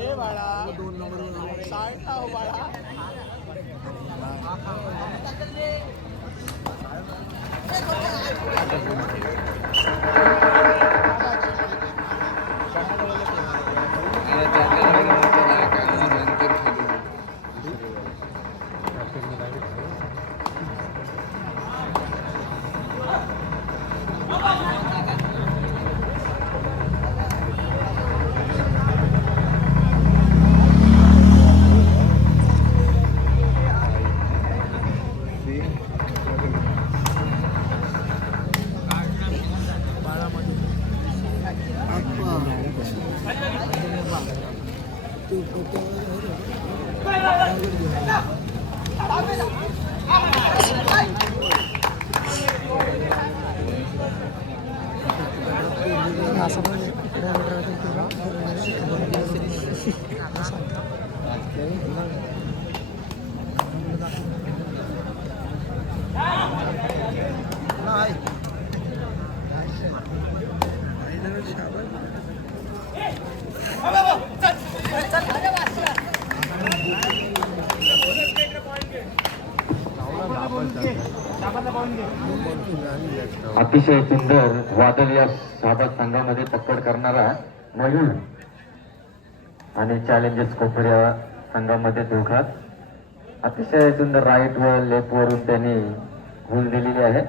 ए बाळा दोन नंबर साईडला हो बाळा अतिशय सुंदर वादल या साधक संघामध्ये पकड करणारा मयूर आणि चॅलेंजेस कोपर या संघामध्ये दोघात. अतिशय सुंदर राईट व लेफ्ट वरून त्यांनी गोल दिलेली आहे.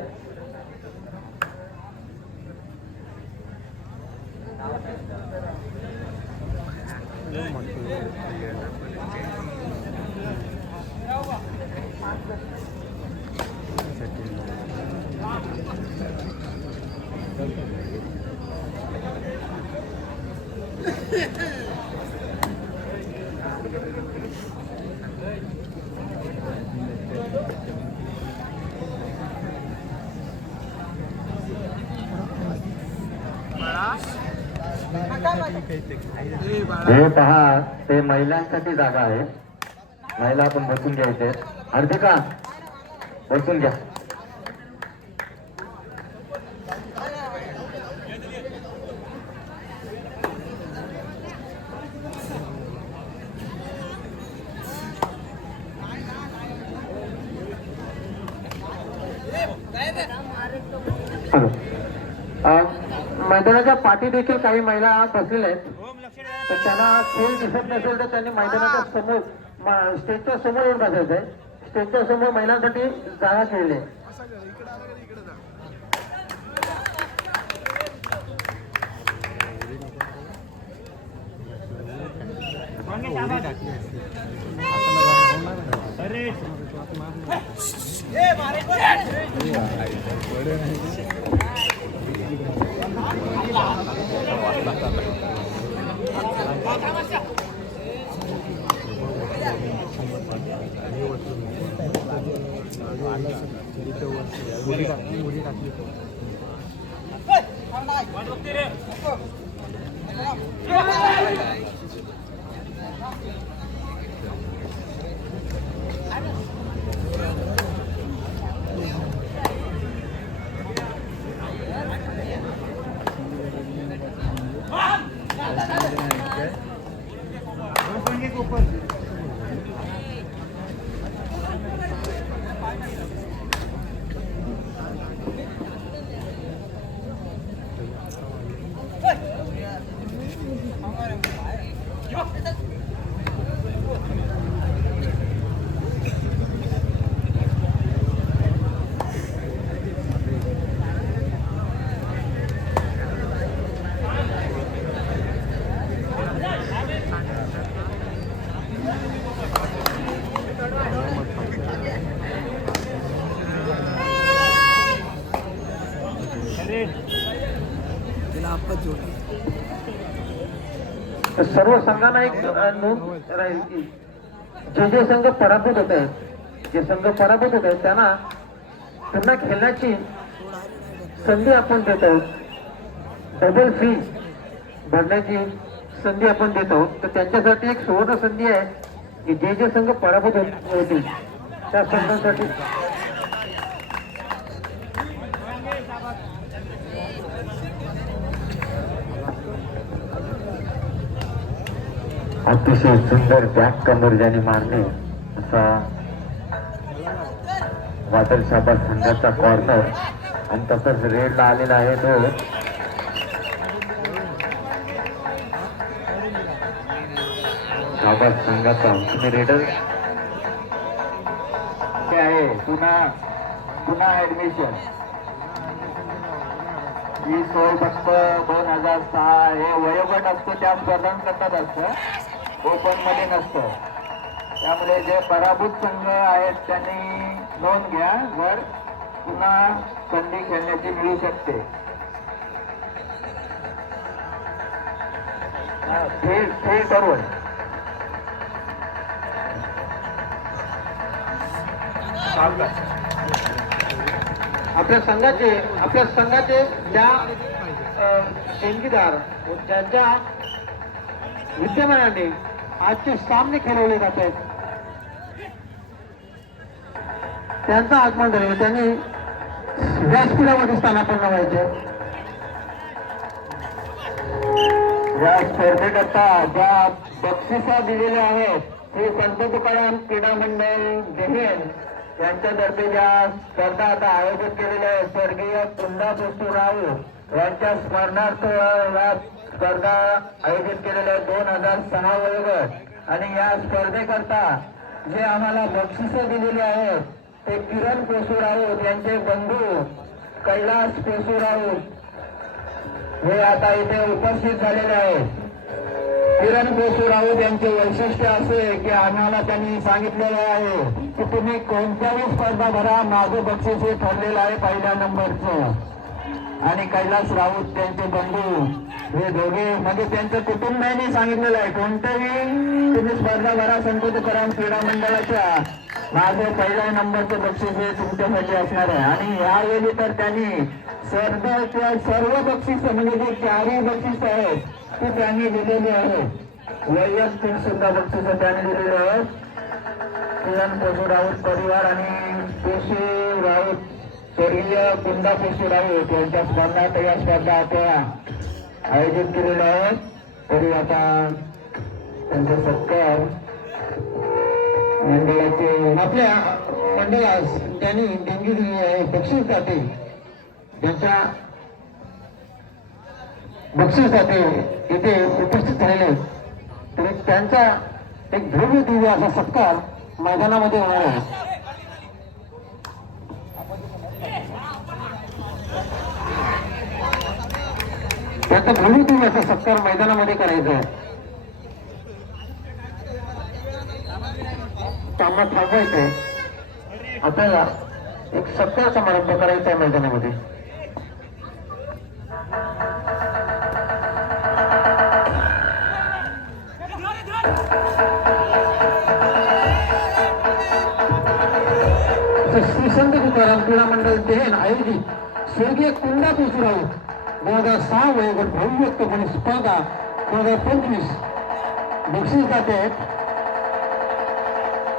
हे पहा ते महिलांसाठी जागा आहे महिला आपण बसून घ्यायचे हार्दिका बसून घ्या अं, मैदानाच्या पाठी देखील काही महिला बसलेल्या आहेत. तर त्यांना खेळ दिसत नसेल तर त्यांनी मैदानाच्या समोर स्टेजच्या समोर येऊन बसायचं आहे. स्टेजच्या समोर महिलांसाठी जागा केलेली आहे. तिला टाकली. सर्व संघांना एक नोंद राहील की जे जे संघ पराभूत होत आहेत जे संघ पराभूत होत आहेत त्यांना पुन्हा खेळण्याची संधी आपण देत आहोत. डबल फी भरण्याची संधी आपण देत आहोत. तर त्यांच्यासाठी एक सुवर्ण संधी आहे की जे जे संघ पराभूत होत- होतील त्या संघांसाठी अतिशय सुंदर बॅक कमर ज्याने मारणे असा वाटर शाबा संघाचा कॉर्नर आणि तसंच रेडला आलेला आहे तो. शाबा संघाचा तुम्ही रेडर ते आहे पुन्हा पुन्हा ऍडमिशन ही सोय फक्त दोन हजार सहा हे वयोगट असतो त्या स्पर्धांकरताच असतं. ओपनमध्ये नसतं. त्यामुळे जे पराभूत संघ आहेत त्यांनी नोंद घ्या जर पुन्हा संधी खेळण्याची मिळू शकते. करून. आपल्या संघाचे आपल्या संघाचे ज्या देणगीदार ज्यांच्या विद्यमानाने आजचे सामने खेळवले जात आहेत. त्यांचं आगमन झालेलं त्यांनी व्यासपीठामध्ये स्थानापन्न व्हायचे. या स्पर्धेकरता ज्या बक्षिसा दिलेल्या आहेत ते संत तुकाराम क्रीडा मंडळ देहेन यांच्यातर्फे ज्या स्पर्धा आता आयोजित केलेल्या आहेत स्वर्गीय पुंडा राव यांच्या स्मरणार्थ स्पर्धा आयोजित केलेल्या दोन हजार सहा वयोगट. आणि या स्पर्धेकरता जे आम्हाला बक्षिस दिलेली आहेत ते किरण कोसू राऊत यांचे बंधू कैलास कोसू राऊत हे आता इथे उपस्थित झालेले आहेत. किरण कोसू राऊत यांचे वैशिष्ट्य असे की आम्हाला त्यांनी सांगितलेलं आहे की तुम्ही कोणत्याही स्पर्धा भरा माझं बक्षीस हे ठरलेलं आहे पहिल्या नंबरचं. आणि कैलास राऊत त्यांचे बंधू हे दोघे म्हणजे त्यांच्या कुटुंबियांनी सांगितलेलं आहे. कोणत्याही तुम्ही स्पर्धा भरा संत क्रीडा मंडळाच्या. माझं पहिल्या नंबरचं बक्षीस हे तुमच्यासाठी असणार आहे. आणि यावेळी तर त्यांनी स्पर्धेच्या सर्व बक्षीस म्हणजे जे चारही बक्षीस आहेत ते त्यांनी दिलेली आहेत. वैयक्तिक सुद्धा बक्षीस त्यांनी दिलेले आहेत. किरण पेशू राऊत परिवार आणि पेशी राऊत स्वर्गीय कुंदा पेशी राऊत यांच्या स्पर्धा या स्पर्धा होत्या. आयोजित केलेलं आहे. तरी आता त्यांचा सत्कार मंडळाचे आपल्या मंडळास त्यांनी देणगी दिली आहे. बक्षीस जाते. ज्यांच्या बक्षीस जाते इथे उपस्थित झालेले आहेत. तरी त्यांचा एक भव्य दिव्य असा सत्कार मैदानामध्ये होणार आहे. त्यांचा भूमी तुम्ही असा सत्कार मैदानामध्ये करायचा आहे. त्यांना थांबवायचंय. आपल्याला एक सत्कार समारंभ करायचा आहे मैदानामध्ये. श्रीसंत तुकाराम क्रीडा मंडळ देहन आयोजित स्वर्गीय कुंडा पेशुराव दोन हजार सहा वयोगट भव्यक्तपणे स्पर्धा दोन हजार पंचवीस. बक्षीस जाते आहेत.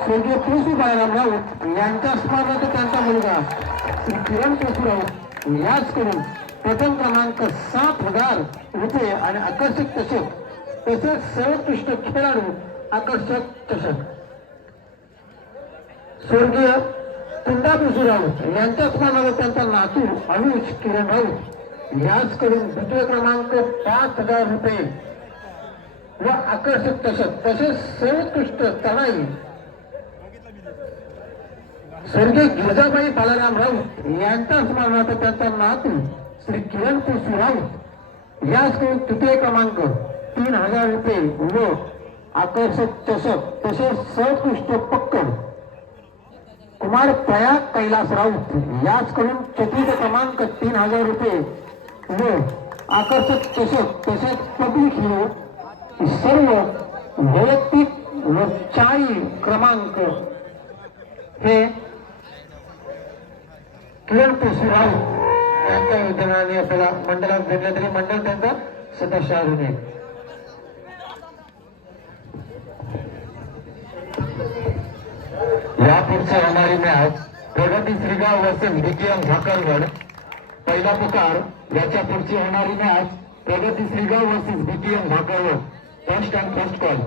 स्वर्गीय पेशू बाळाराम राऊत यांच्या स्मरणार्थ त्यांचा मुलगा श्री किरण पेशू राऊत याच करून प्रथम क्रमांक सात हजार रुपये आणि आकर्षक चषक तसेच सर्वोत्कृष्ट खेळाडू आकर्षक चषक. स्वर्गीय कुंडा पेशू राऊत यांच्या स्मरणार्थ त्यांचा नातू अनुज किरण राऊत याच करून द्वितीय क्रमांक पाच हजार रुपये. व आकर्षक चषक तसेच सर्वोत्कृष्ट तणाई. स्वर्गीय गिरजाबाई बालाराम राऊत यांच्या स्मरणार्थ त्यांचा नातू श्री किरण पेशू राऊत. याच करून तृतीय क्रमांक तीन हजार रुपये व आकर्षक चषक तसेच सर्वोत्कृष्ट पक्कड. कुमार प्रयाग कैलास राऊत याच करून चतुर्थ क्रमांक तीन हजार रुपये. व आकर्षक चषक तसेच पब्लिक हिरो सर्व वैयक्तिक व चाळी क्रमांक हे किरण पेशू राऊत यांच्या विद्यमाने आपल्याला मंडळात भेटले तरी मंडळ त्यांचा सदस्य अजून आहे यापुढची होणारी मॅच प्रगती श्रीगाव वसेल बीटीएम झाकरगड पहिला पुकार याच्या पुढची होणारी match Pragati Shrigaon versus BTM भाकरवर first and first call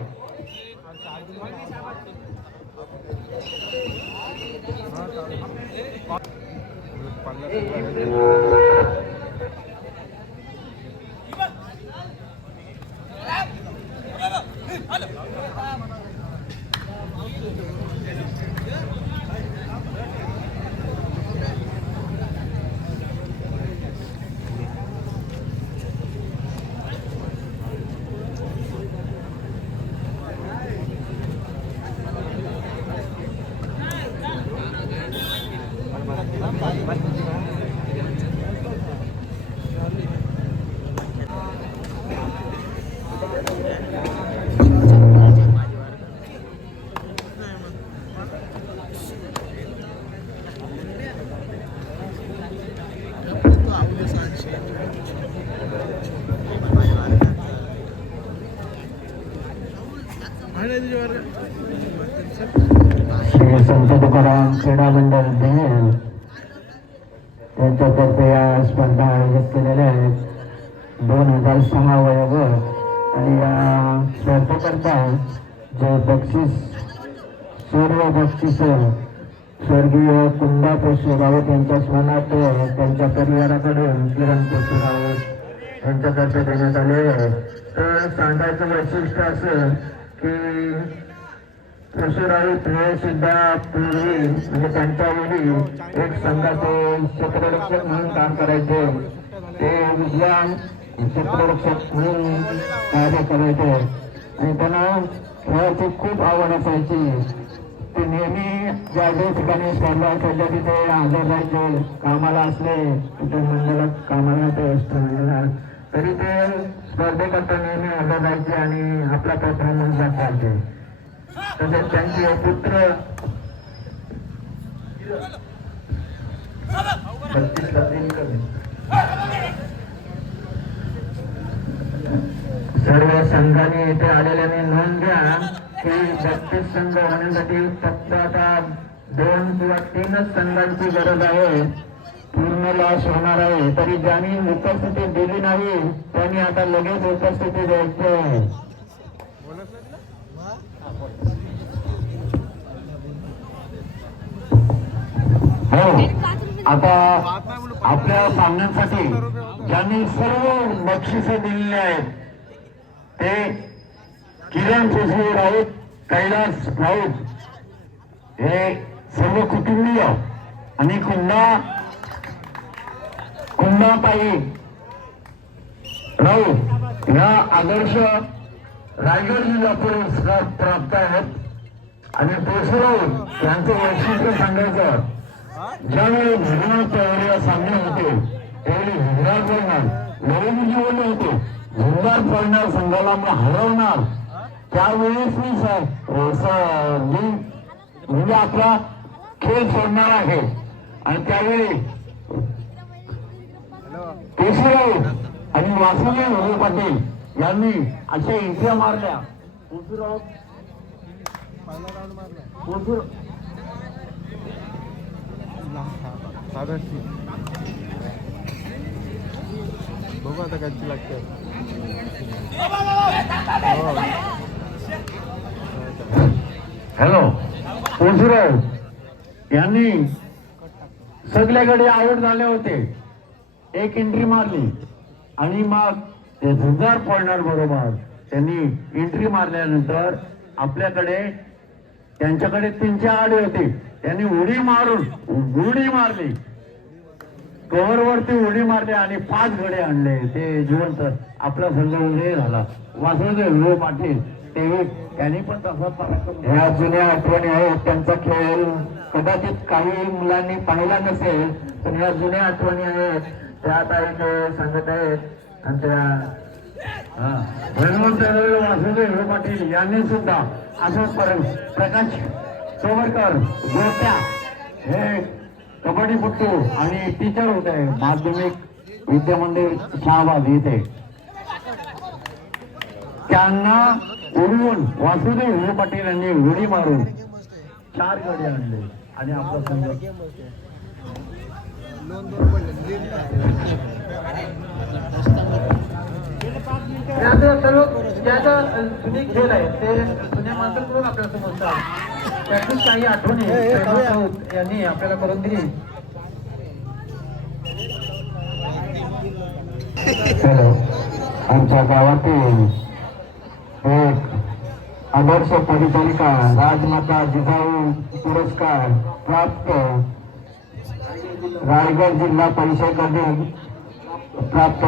Hello. Yeah. Kunda Peshwe Raut यांच्या स्मरणार्थ त्यांच्या परिवाराकडून किरण पेशवे राऊत यांच्यातर्फे देण्यात आले. आहे तर सांगायचं वैशिष्ट्य असं की कृषीराईत हे सुद्धा पूर्वी म्हणजे त्यांच्या वेळी एक संघाचे क्षेत्ररक्षक म्हणून काम करायचे. ते उजव्या क्षेत्ररक्षक म्हणून कार्य करायचे. आणि त्यांना खेळाची खूप आवड असायची. ते नेहमी ज्या ज्या ठिकाणी स्पर्धा असायच्या तिथे हजर राहायचे कामाला असले कुठे मंडळात कामाला ते असतं तरी ते स्पर्धेकरता नेहमी हजर राहायचे आणि आपला परफॉर्मन्स दाखवायचे तसेच त्यांचे पुत्र सर्व संघाने इथे आलेल्याने नोंद घ्या. बत्तीस संघ होण्यासाठी फक्त आता दोन किंवा तीनच संघांची गरज आहे. पूर्ण लॉस होणार आहे. तरी ज्यांनी उपस्थिती दिली नाही त्यांनी आता लगेच उपस्थिती द्यायची आहे. हो आता आपल्या सामन्यांसाठी ज्यांनी सर्व बक्षिसे दिलेली आहेत ते किरण पेशवे राऊत कैलास राऊत हे सर्व कुटुंबीय आणि कुंडा कुंडाताई राऊत ह्या आदर्श रायगड जिल्हा पुरस्कार प्राप्त आहेत. आणि पेशवे राऊत यांचं वैशिष्ट्य सांगायचं ज्यावेळी भीमनाथ चौधरीला सामने होते त्यावेळी भीमराज पडणार नरेंद्रजी जीवन होते भीमराज पडणार संघाला मग हरवणार त्यावेळेस मी मी म्हणजे आपला खेळ सोडणार आहे आणि त्यावेळी केशवराव आणि वासुदेव विखे पाटील यांनी अशा इंट्या मारल्या कोसराव कोसर बघू आता कशी लागते हॅलो ओसराव यांनी सगळ्याकडे आउट झाले होते. एक एंट्री मारली. आणि मग ते झुंजार पडणार बरोबर. त्यांनी एंट्री मारल्यानंतर आपल्याकडे त्यांच्याकडे तीनशे आडे होते. त्यांनी उडी मारून उडी मारली. कव्हर वरती उडी मारली आणि पाच गडे आणले. ते जिवंत आपला संघ उदय झाला. वासुदेव पाटील. ते त्यांनी पण तसा पराक्रम ह्या जुन्या आठवणी आहेत त्यांचा खेळ कदाचित काही मुलांनी पाहिला नसेल पण ह्या जुन्या आठवणी आहेत त्या आता सांगत आहेत. आमच्या वासुदेव पाटील यांनी सुद्धा असं प्रकाश सोबरकर गोट्या हे कबड्डी कबड्डीपट्टू आणि टीचर होते माध्यमिक विद्यामंदिर शहाबाद इथे. त्यांना उडवून वासुदेव विखे पाटील यांनी उडी मारून चार गडी आणले आणि आपला संघ सर्व ज्या ज्या जुने खेळ आहेत ते जुन्या माणसांकडून आपल्याला समजतात त्यातून काही आठवणी यांनी आपल्याला करून दिली. हॅलो. आमच्या गावातील एक आदर्श परिचारिका राजमाता जिजाऊ पुरस्कार प्राप्त. रायगड जिल्हा परिषदेतील प्राप्त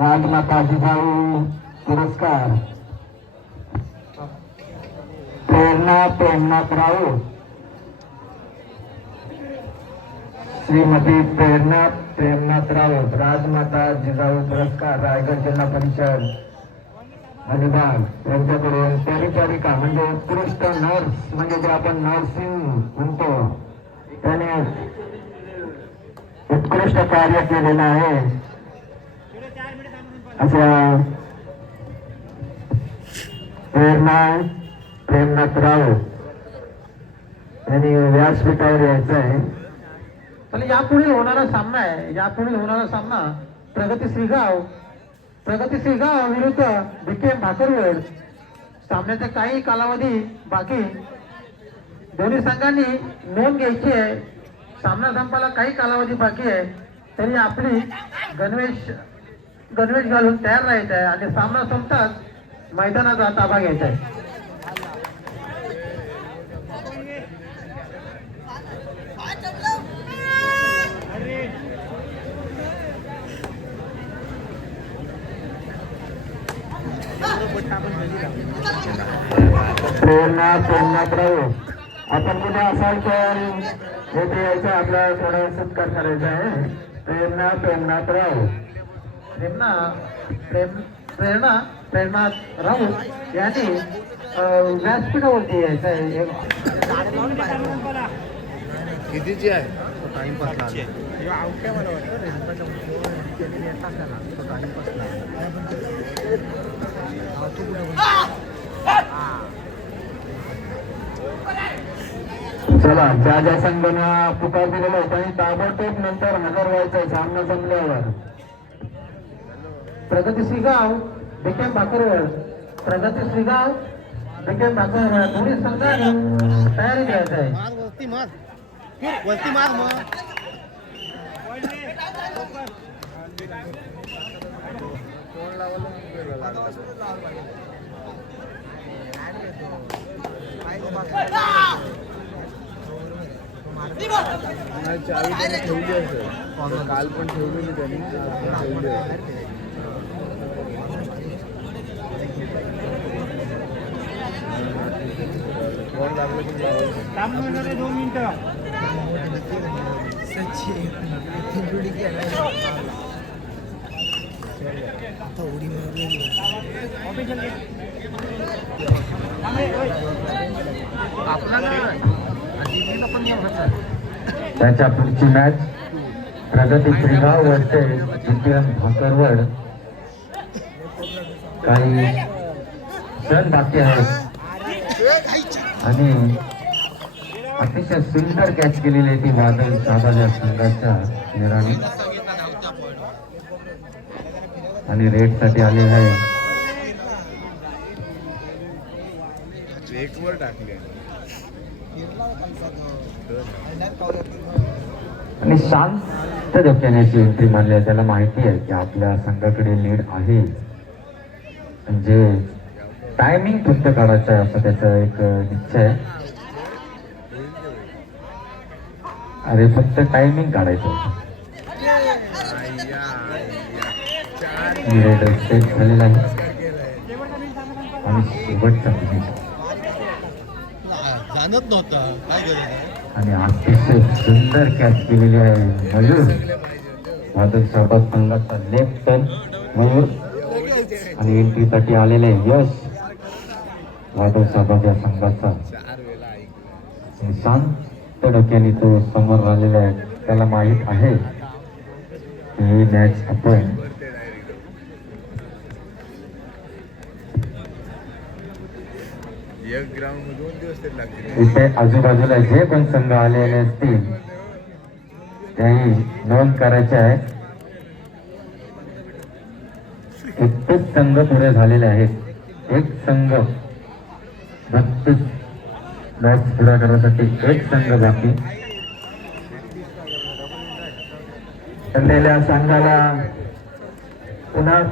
राजमाता जिजाऊ पुरस्कार. प्रेरणा प्रेमनाथ राऊत श्रीमती प्रेरणा प्रेमनाथ राऊत राजमाता जिजाऊ पुरस्कार रायगड जिल्हा परिषद. अलिबाग यांच्याकडून परिचारिका म्हणजे उत्कृष्ट नर्स म्हणजे जे आपण नर्सिंग म्हणतो. त्याने उत्कृष्ट कार्य केलेलं आहे. अशा प्रेरणा प्रेमनाथ राव यांनी व्यासपीठावर यायचं आहे तर यापुढे होणारा सामना आहे. यापुढे होणारा सामना प्रगती श्रीगाव प्रगती गाव विरुद्ध बीकेएम भाकरवड. सामन्याचा काही कालावधी बाकी. दोन्ही संघांनी नोंद घ्यायची आहे. सामना संपायला काही कालावधी बाकी आहे. तरी आपली गणवेश गणवेश घालून तयार राहायचं आहे आणि सामना संपताच मैदानाचा ताबा घ्यायचा आहे. प्रेरणा सोमनाथ राऊत आपण कुठे असाल तर येथे यायचं आपल्याला थोडा सत्कार करायचा आहे. प्रेरणा सोमनाथ राऊत प्रेरणा प्रेम प्रेरणा प्रेरणा राऊत यांनी व्यासपीठावरती यायचं आहे. कितीची आहे? टाइमपास चला ज्या ज्या संघानं पुकार दिलेला होता आणि ताबडतोब नंतर हजर व्हायचंय सामना संपल्यावर. प्रगती श्रीगाव बिकेम भाकरवड. प्रगती श्रीगाव बिकेम भाकरवड दोन्ही संघाने तयारी घ्यायचं आहे मार वरती मार वरती मार मग चावी त्याने ठेवली असेल काल पण ठेवलेली त्यांनी ठेवली असेल. फोन लागलं की लावायचं. सच्ची जोडी केला आता उडी मारली त्याच्या पुढची मॅच प्रगती त्रिगाव वरते जितेन भाकरवड. काही सण बाकी आहेत. आणि अतिशय सुंदर कॅच केलेली आहे ती वादळ साधाच्या संघाच्या निराणी आणि रेडसाठी आलेला आहे रेटवर टाकले आणि शांत धोक्याने एंट्री मारली आहे त्याला माहिती आहे की आपल्या संघाकडे लीड आहे. म्हणजे टायमिंग फक्त काढायचं आहे असं त्याचा एक इच्छा आहे. अरे फक्त टायमिंग काढायचं झालेला आहे. आणि शेवटचा जाणत नव्हता. काय आणि अतिशय सुंदर कॅच केलेली आहे मयूर. वादळ सरबत संघाचा लेफ्ट टर्न मयूर. आणि एंट्रीसाठी आलेले यश. वादळ सरबत या संघाचा शांत डोक्याने तो समोर राहिलेला आहे. त्याला माहीत आहे की ही मॅच आपण एक ग्राउंड मधून इथे आजूबाजूला जे पण संघ आलेले असतील त्याही नोंद करायचे आहे. एकच संघ पुढे झालेले आहेत. एक संघ बत्तीस मॅच पुरा करण्यासाठी एक संघ बाकी. ठरलेल्या संघाला पुन्हा